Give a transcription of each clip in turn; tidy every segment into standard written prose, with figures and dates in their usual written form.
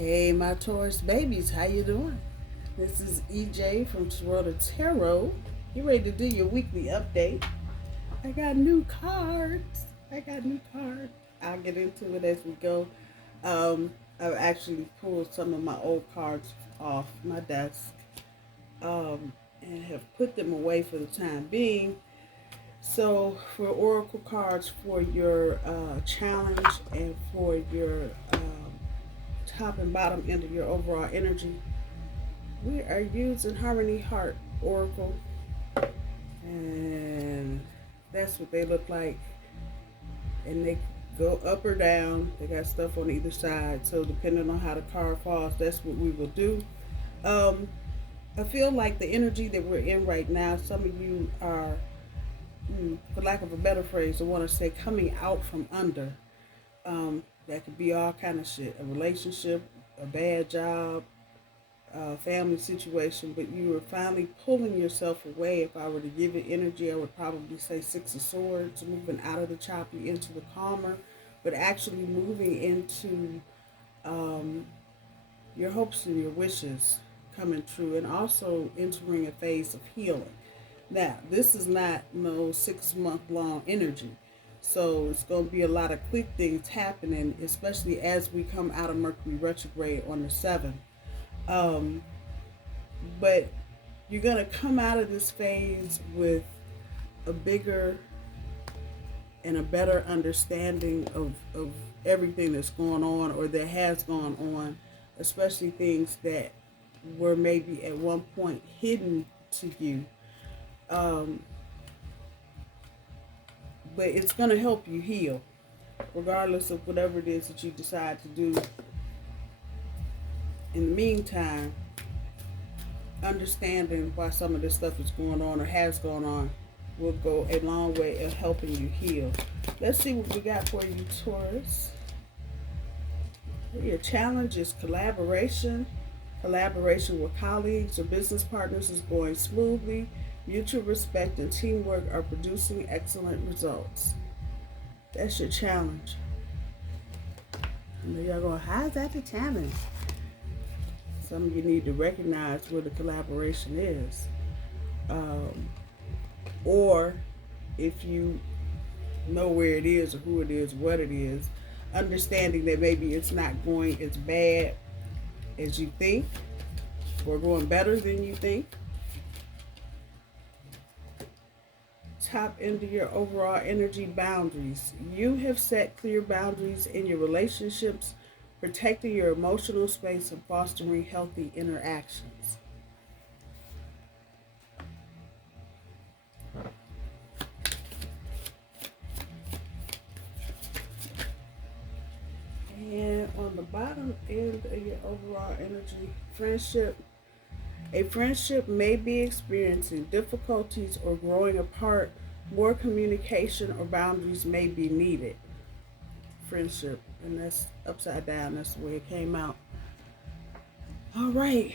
Hey, my Taurus babies, how you doing? This is EJ from Taurota Tarot. You ready to do your weekly update? I got new cards. I'll get into it as we go. I've actually pulled some of my old cards off my desk and have put them away for the time being. So for oracle cards for your challenge and for your top and bottom end of your overall energy, we are using Harmony Heart Oracle, and that's what they look like, and they go up or down. They got stuff on either side, so depending on how the card falls, that's what we will do. I feel like the energy that we're in right now, some of you are, for lack of a better phrase, I want to say coming out from under. That could be all kind of shit. A relationship, a bad job, family situation, but you are finally pulling yourself away. If I were to give it energy, I would probably say Six of Swords, moving out of the choppy into the calmer, but actually moving into your hopes and your wishes coming true, and also entering a phase of healing. Now, this is not no 6 month long energy. So it's going to be a lot of quick things happening, especially as we come out of Mercury retrograde on the 7th. But you're going to come out of this phase with a bigger and a better understanding of everything that's going on or that has gone on, especially things that were maybe at one point hidden to you. But it's going to help you heal, regardless of whatever it is that you decide to do. In the meantime, understanding why some of this stuff is going on or has gone on will go a long way in helping you heal. Let's see what we got for you, Taurus. Your challenge is collaboration. Collaboration with colleagues or business partners is going smoothly. Mutual respect and teamwork are producing excellent results. That's your challenge. I know y'all going, how's that the challenge? Some of you need to recognize where the collaboration is. Or if you know where it is or who it is, what it is, understanding that maybe it's not going as bad as you think or going better than you think. Top end of your overall energy, boundaries. You have set clear boundaries in your relationships, protecting your emotional space and fostering healthy interactions. And on the bottom end of your overall energy, friendship. A friendship may be experiencing difficulties or growing apart. More communication or boundaries may be needed. Friendship, and that's upside down. That's the way it came out. All right.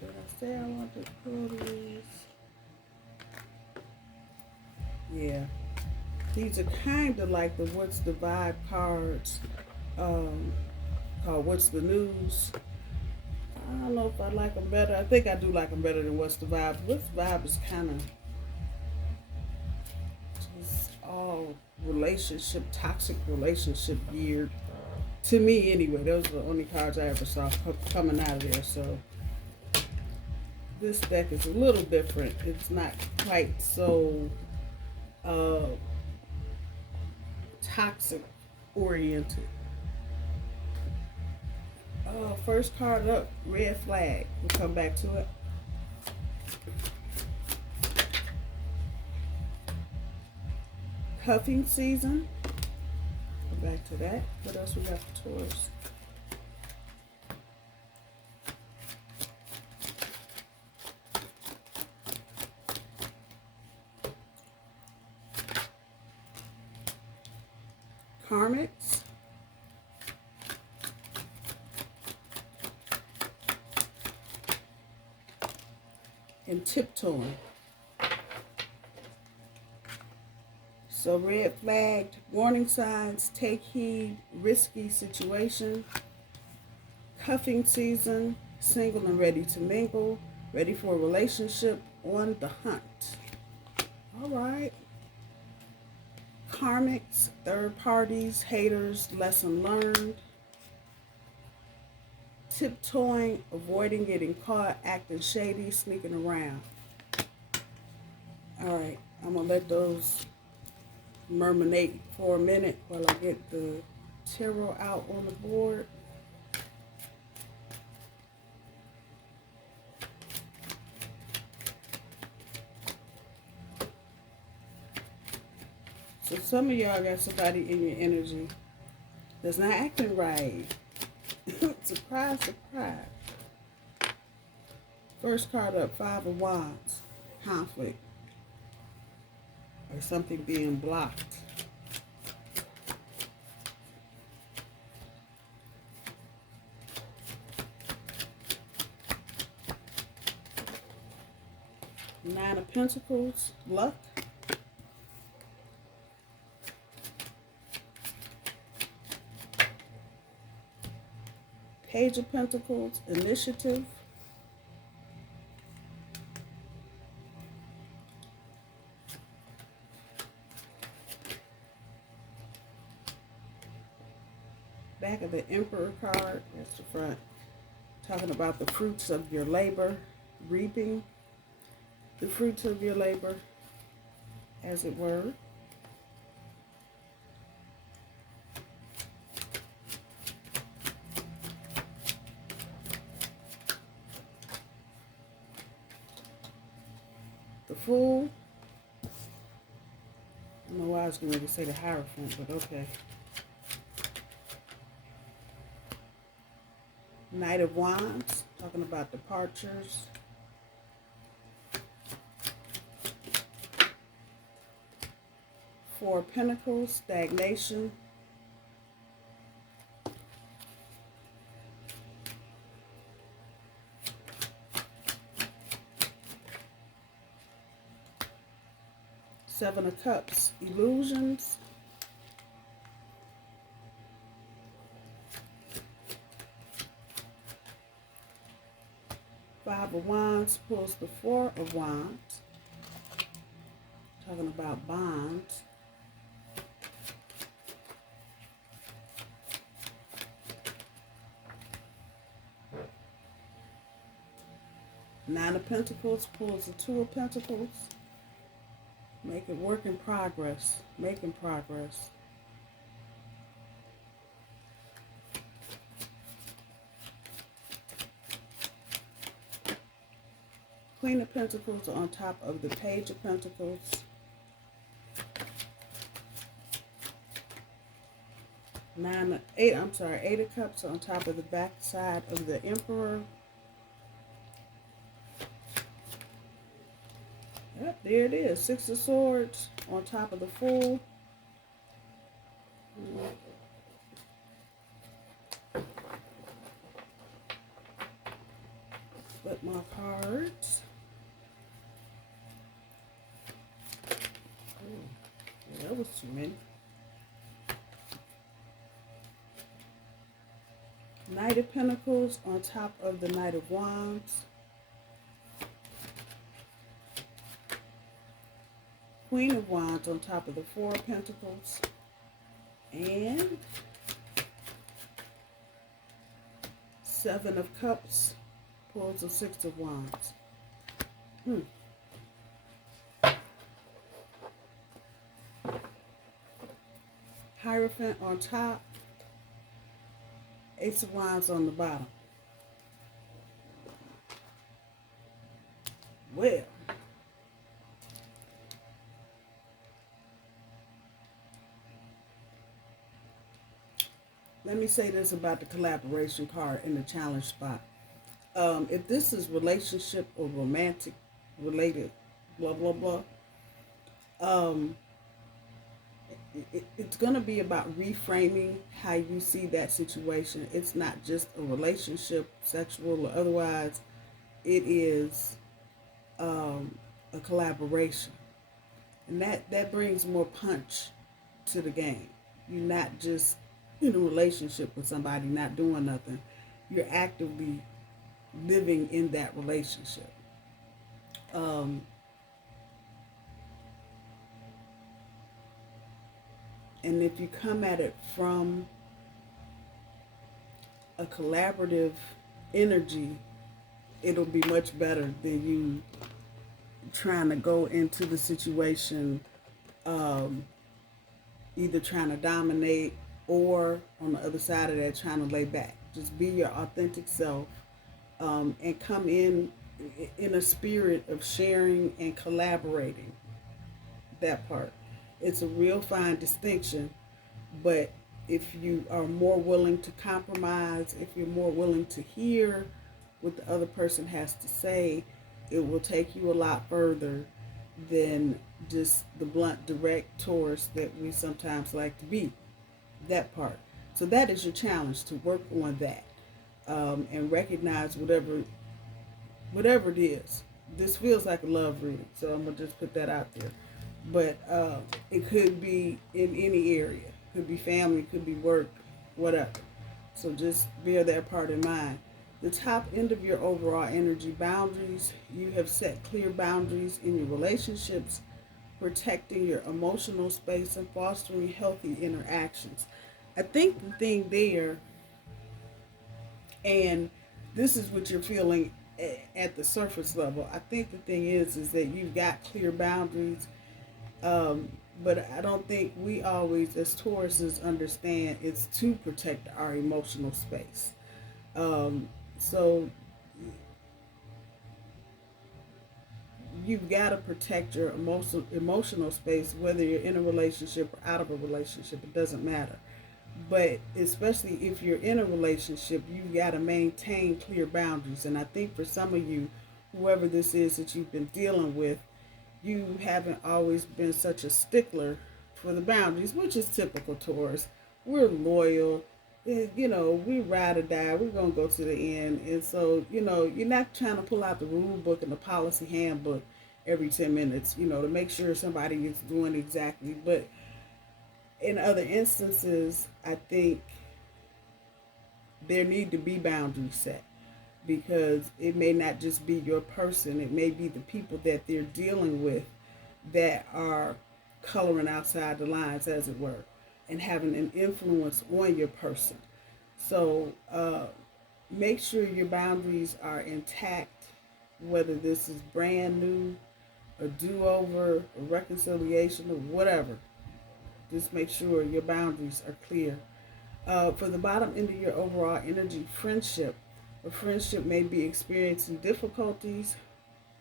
Did I say I want to pull these? Yeah. These are kind of like the What's the Vibe cards. Called What's the News. I don't know if I like them better. I think I do like them better than What's the Vibe. What's the Vibe is kind of just all relationship, toxic relationship geared. To me anyway. Those are the only cards I ever saw coming out of there. So this deck is a little different. It's not quite so toxic oriented. First card up, red flag. We'll come back to it. Cuffing season. Go back to that. What else we got for Taurus? Karmics. And tiptoeing. So red flagged, warning signs, take heed, risky situation, cuffing season, single and ready to mingle, ready for a relationship, on the hunt. All right. Karmics, third parties, haters, lesson learned. Tiptoeing, avoiding getting caught, acting shady, sneaking around. All right, I'm going to let those marinate for a minute while I get the tarot out on the board. So some of y'all got somebody in your energy that's not acting right. Surprise, surprise. First card up, Five of Wands. Conflict. Or something being blocked. Nine of Pentacles. Luck. Page of Pentacles, initiative. Back of the Emperor card, that's the front. Talking about the fruits of your labor, reaping the fruits of your labor, as it were. The Fool. I don't know why I was going to say the Hierophant, but okay. Knight of Wands, talking about departures. Four of Pentacles, stagnation. Seven of Cups, illusions. Five of Wands pulls the Four of Wands. Talking about bonds. Nine of Pentacles pulls the Two of Pentacles. Make it work in progress. Making progress. Queen of Pentacles on top of the Page of Pentacles. Eight of Cups on top of the back side of the Emperor. Yep, there it is. Six of Swords on top of the Fool. Flip my cards. Yeah, that was too many. Knight of Pentacles on top of the Knight of Wands. Queen of Wands on top of the Four of Pentacles. And Seven of Cups pulls the Six of Wands. Hierophant on top. Ace of Wands on the bottom. Well, let me say this about the collaboration card in the challenge spot. If this is relationship or romantic related, blah, blah, blah, it's going to be about reframing how you see that situation. It's not just a relationship, sexual or otherwise. It is a collaboration. And that brings more punch to the game. You're not just in a relationship with somebody not doing nothing. You're actively living in that relationship. Um, and if you come at it from a collaborative energy, it'll be much better than you trying to go into the situation either trying to dominate or on the other side of that trying to lay back. Just be your authentic self and come in a spirit of sharing and collaborating. That part. It's a real fine distinction, but if you are more willing to compromise, if you're more willing to hear what the other person has to say, it will take you a lot further than just the blunt, direct Taurus that we sometimes like to be. That part. So that is your challenge, to work on that and recognize whatever it is. This feels like a love reading, so I'm gonna just put that out there. But it could be in any area. It could be family, could be work, whatever. So just bear that part in mind. The top end of your overall energy boundaries, you have set clear boundaries in your relationships, protecting your emotional space and fostering healthy interactions. I think the thing there, and this is what you're feeling at the surface level, I think the thing is that you've got clear boundaries, but I don't think we always, as Tauruses, understand it's to protect our emotional space. So you've got to protect your emotional space, whether you're in a relationship or out of a relationship. It doesn't matter. But especially if you're in a relationship, you've got to maintain clear boundaries. And I think for some of you, whoever this is that you've been dealing with, you haven't always been such a stickler for the boundaries, which is typical Taurus. We're loyal. We ride or die. We're going to go to the end. And so, you're not trying to pull out the rule book and the policy handbook every 10 minutes, to make sure somebody is doing exactly. But in other instances, I think there need to be boundaries set, because it may not just be your person. It may be the people that they're dealing with that are coloring outside the lines, as it were, and having an influence on your person. So make sure your boundaries are intact, whether this is brand new, a do-over, a reconciliation, or whatever. Just make sure your boundaries are clear. For the bottom end of your overall energy, friendship. A friendship may be experiencing difficulties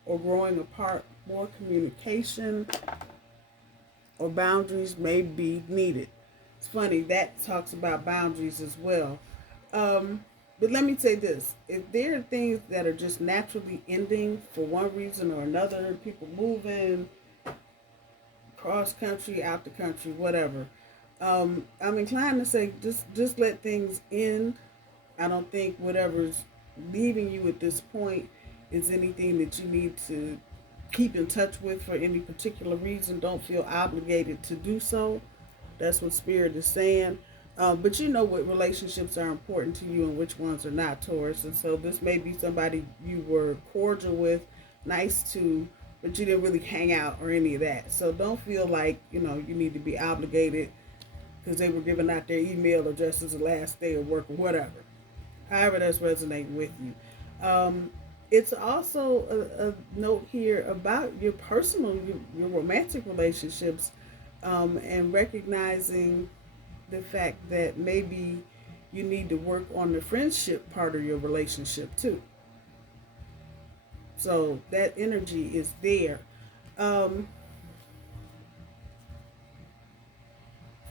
or growing apart. More communication or boundaries may be needed. It's funny, that talks about boundaries as well. But let me say this. If there are things that are just naturally ending for one reason or another, people moving, cross country, out the country, whatever, I'm inclined to say just let things end. I don't think whatever's leaving you at this point is anything that you need to keep in touch with for any particular reason. Don't feel obligated to do so. That's what Spirit is saying. But you know what relationships are important to you and which ones are not, Taurus. And so this may be somebody you were cordial with, nice to, but you didn't really hang out or any of that. So don't feel like, you need to be obligated because they were giving out their email addresses the last day of work or whatever. However that's resonating with you. It's also a note here about your personal, your romantic relationships, and recognizing the fact that maybe you need to work on the friendship part of your relationship too. So that energy is there. For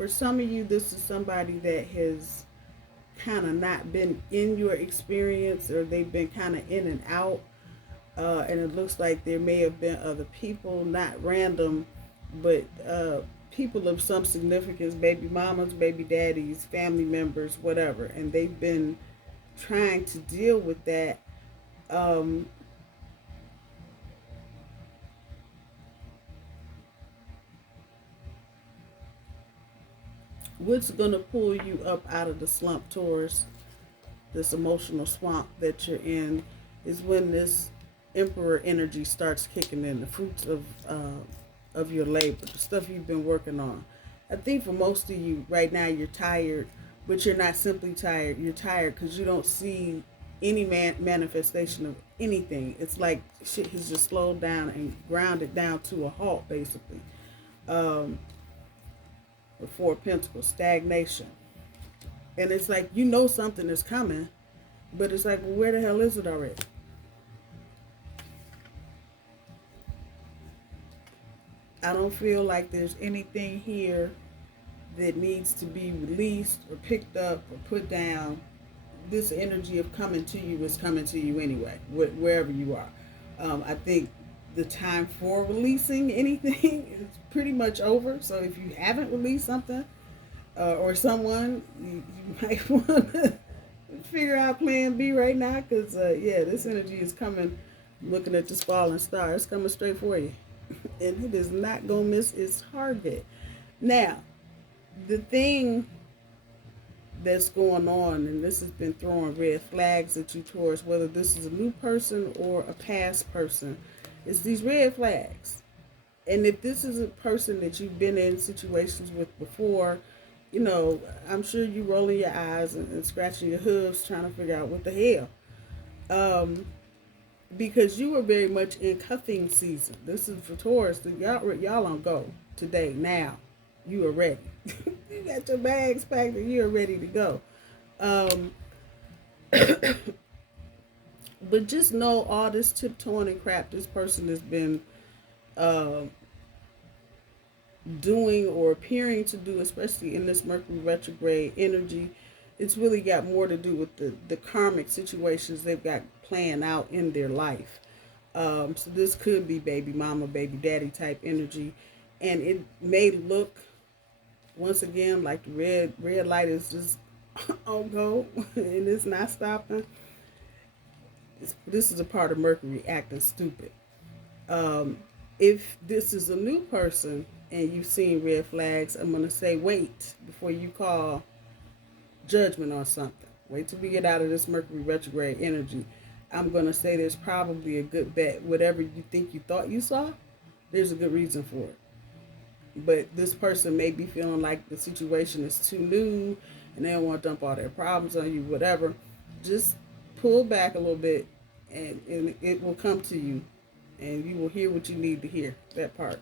some of you, this is somebody that has kind of not been in your experience, or they've been kind of in and out. And it looks like there may have been other people, not random, but people of some significance, baby mamas, baby daddies, family members, whatever. And they've been trying to deal with that. What's going to pull you up out of the slump, Taurus, this emotional swamp that you're in, is when this Emperor energy starts kicking in, the fruits of your labor, the stuff you've been working on. I think for most of you right now, you're tired, but you're not simply tired. You're tired because you don't see any manifestation of anything. It's like shit has just slowed down and grounded down to a halt, basically. The Four of Pentacles, stagnation. And it's like, you know something is coming, but it's like, well, where the hell is it already? I don't feel like there's anything here that needs to be released or picked up or put down. This energy of coming to you is coming to you anyway, wherever you are. I think the time for releasing anything is pretty much over. So if you haven't released something or someone, you might want to figure out plan B right now, because yeah, this energy is coming. Looking at this falling star, it's coming straight for you. And it is not going to miss its target. Now, the thing that's going on, and this has been throwing red flags at you, Taurus, whether this is a new person or a past person, is these red flags. And if this is a person that you've been in situations with before, you know, I'm sure you rolling your eyes and scratching your hooves trying to figure out what the hell. Because you are very much in cuffing season. This is for Taurus. Y'all on go today, now. You are ready. You got your bags packed and you are ready to go. But just know all this tiptoeing and crap this person has been doing or appearing to do, especially in this Mercury retrograde energy, it's really got more to do with the karmic situations they've got playing out in their life. So this could be baby mama, baby daddy type energy. And it may look, once again, like the red light is just on go and it's not stopping. This is a part of Mercury acting stupid. If this is a new person and you've seen red flags, I'm going to say wait before you call judgment on something. Wait till we get out of this Mercury retrograde energy. I'm going to say there's probably a good bet. Whatever you think you thought you saw, there's a good reason for it. But this person may be feeling like the situation is too new and they don't want to dump all their problems on you, whatever. Just pull back a little bit and it will come to you and you will hear what you need to hear, that part.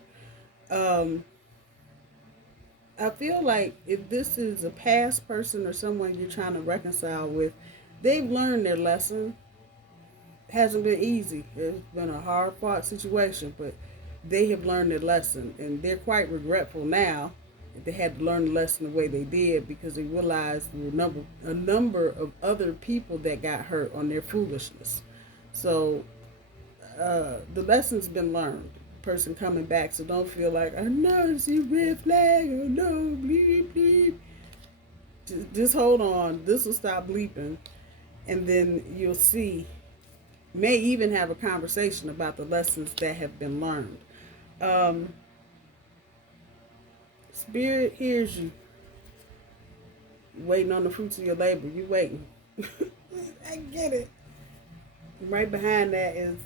I feel like if this is a past person or someone you're trying to reconcile with, they've learned their lesson. It hasn't been easy. It's been a hard fought situation, but they have learned their lesson and they're quite regretful now that they had to learn the lesson the way they did, because they realized a number of other people that got hurt on their foolishness. So the lesson's been learned. Person coming back, so don't feel like, I know, see red flag, oh no, bleep, bleep. Just hold on. This will stop bleeping, and then you'll see, may even have a conversation about the lessons that have been learned. Spirit hears you. You're waiting on the fruits of your labor. You waiting. I get it. Right behind that is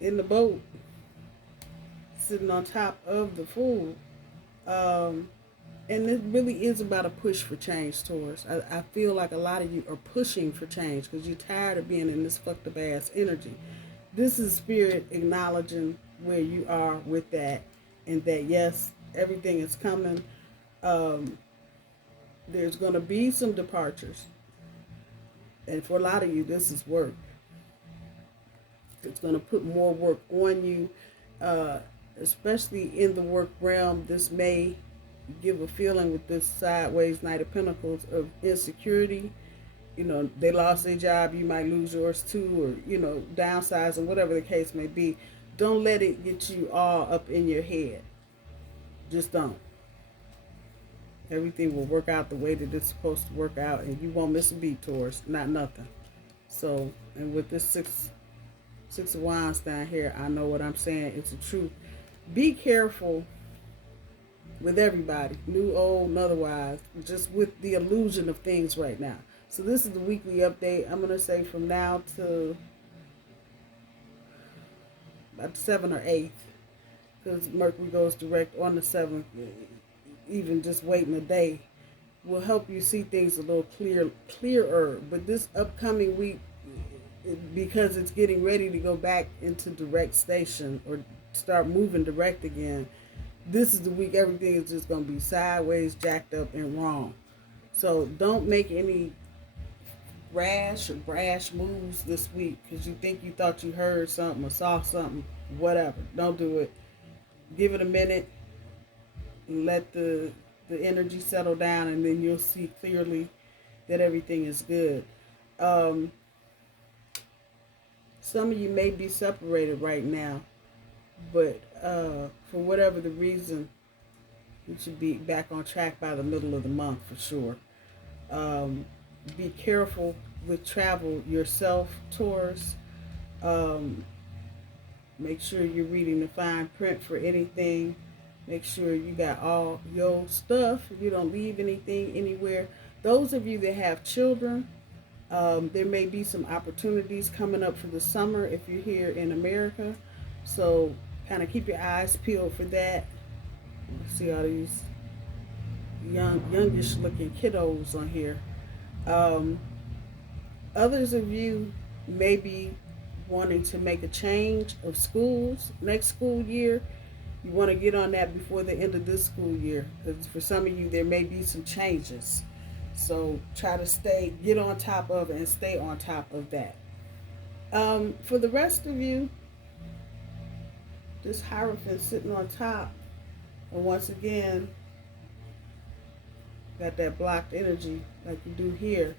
in the boat, sitting on top of the Fool. And it really is about a push for change, Taurus. I feel like a lot of you are pushing for change because you're tired of being in this fucked up ass energy. This is Spirit acknowledging where you are with that, and that yes, everything is coming. There's going to be some departures. And for a lot of you, this is work. It's going to put more work on you, especially in the work realm. This may give a feeling with this sideways Knight of Pentacles of insecurity. You know, they lost their job, you might lose yours too, or, you know, downsize, and whatever the case may be. Don't let it get you all up in your head. Just don't. Everything will work out the way that it's supposed to work out, and you won't miss a beat, Taurus. Not nothing. So, and with this six of Wands down here, I know what I'm saying. It's the truth. Be careful with everybody, new, old, and otherwise, just with the illusion of things right now. So this is the weekly update. I'm going to say from now to about the 7th or 8th, because Mercury goes direct on the 7th. Even just waiting a day will help you see things a little clearer. But this upcoming week, because it's getting ready to go back into direct station or start moving direct again, this is the week everything is just going to be sideways, jacked up, and wrong. So don't make any rash or brash moves this week because you think you thought you heard something or saw something, whatever. Don't do it. Give it a minute and let the energy settle down, and then you'll see clearly that everything is good. Some of you may be separated right now, but for whatever the reason, you should be back on track by the middle of the month for sure. Be careful with travel yourself, Taurus. Make sure you're reading the fine print for anything. Make sure you got all your stuff. You don't leave anything anywhere. Those of you that have children, there may be some opportunities coming up for the summer if you're here in America. So kind of keep your eyes peeled for that. See all these youngish looking kiddos on here. Others of you may be wanting to make a change of schools next school year. You want to get on that before the end of this school year, because for some of you there may be some changes. So try to get on top of it and stay on top of that. For the rest of you, this Hierophant sitting on top, and once again, got that blocked energy like you do here.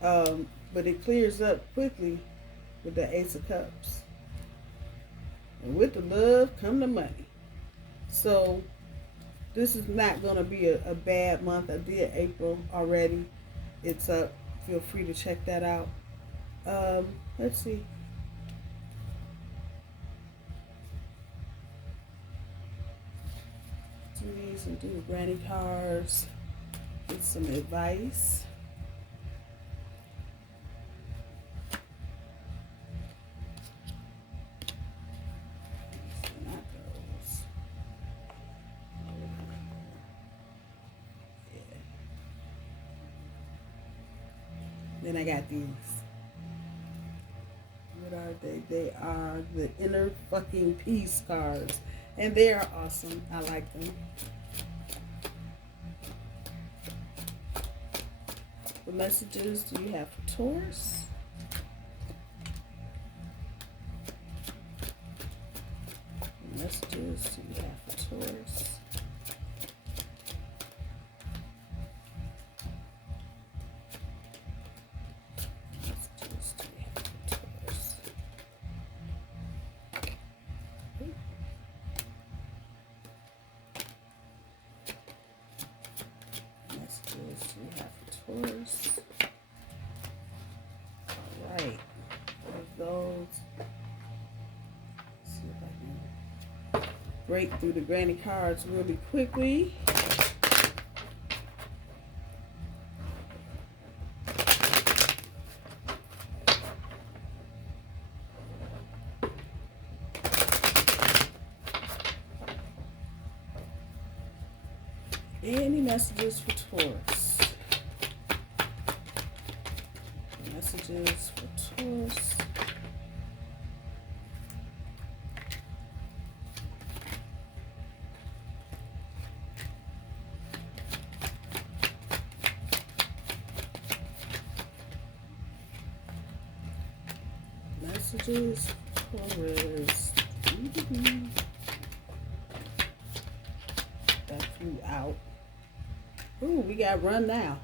But it clears up quickly with the Ace of Cups. And with the love come the money. So this is not going to be a bad month. I did April already. It's up. Feel free to check that out. Let's see. Do these and do the granny cards. Get some advice. Then I got these. What are they? They are the Inner Fucking Peace cards. And they are awesome. I like them. What messages do you have for Taurus? What messages do you have for Taurus? Alright, those. See if I can break through the granny cards really quickly. Any messages for Taurus? Messages for Taurus. Messages for Taurus. That flew out. Ooh, we got run now.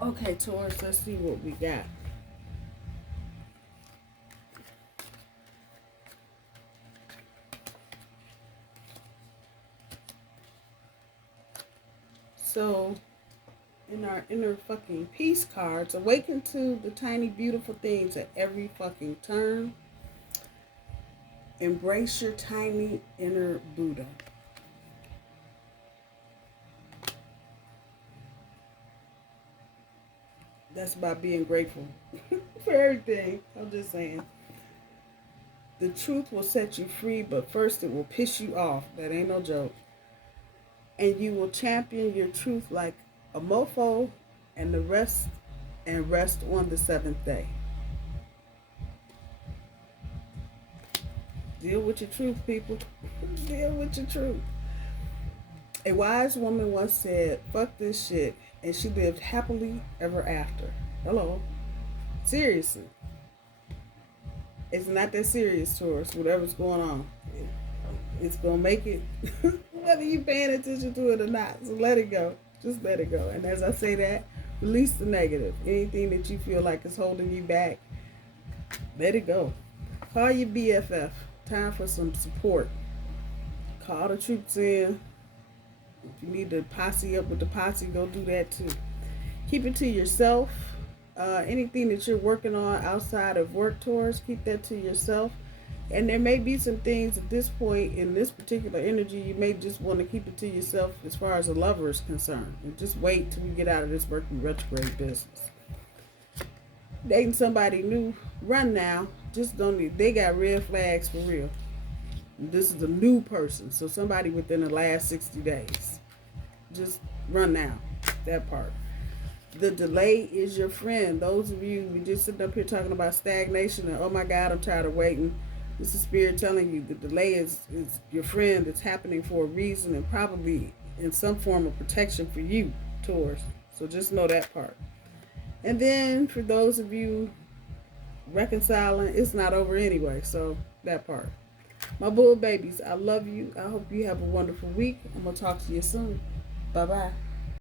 Okay, Taurus, let's see what we got. So, in our inner fucking peace cards. Awaken to the tiny beautiful things at every fucking turn. Embrace your tiny inner Buddha. That's about being grateful for everything. I'm just saying. The truth will set you free, but first it will piss you off. That ain't no joke. And you will champion your truth like a mofo and rest on the seventh day. Deal with your truth, people. Deal with your truth. A wise woman once said, fuck this shit, and she lived happily ever after. Hello. Seriously. It's not that serious, Taurus, whatever's going on. It's going to make it, whether you're paying attention to it or not. So let it go. Just let it go. And as I say that, release the negative. Anything that you feel like is holding you back, let it go. Call your BFF. Time for some support. Call the troops in. If you need to posse up with the posse, go do that too. Keep it to yourself. Anything that you're working on outside of work, Taurus, keep that to yourself. And there may be some things at this point in this particular energy, you may just want to keep it to yourself as far as a lover is concerned. And just wait till we get out of this Mercury retrograde business. Dating somebody new, run now. Just don't need, they got red flags for real. This is a new person, so somebody within the last 60 days. Just run now, that part. The delay is your friend. Those of you, we just sitting up here talking about stagnation and, oh my God, I'm tired of waiting. This is Spirit telling you the delay is your friend. It's happening for a reason and probably in some form of protection for you, Taurus. So just know that part. And then for those of you reconciling, it's not over anyway, so that part. My bull babies, I love you. I hope you have a wonderful week. I'm going to talk to you soon. Bye-bye.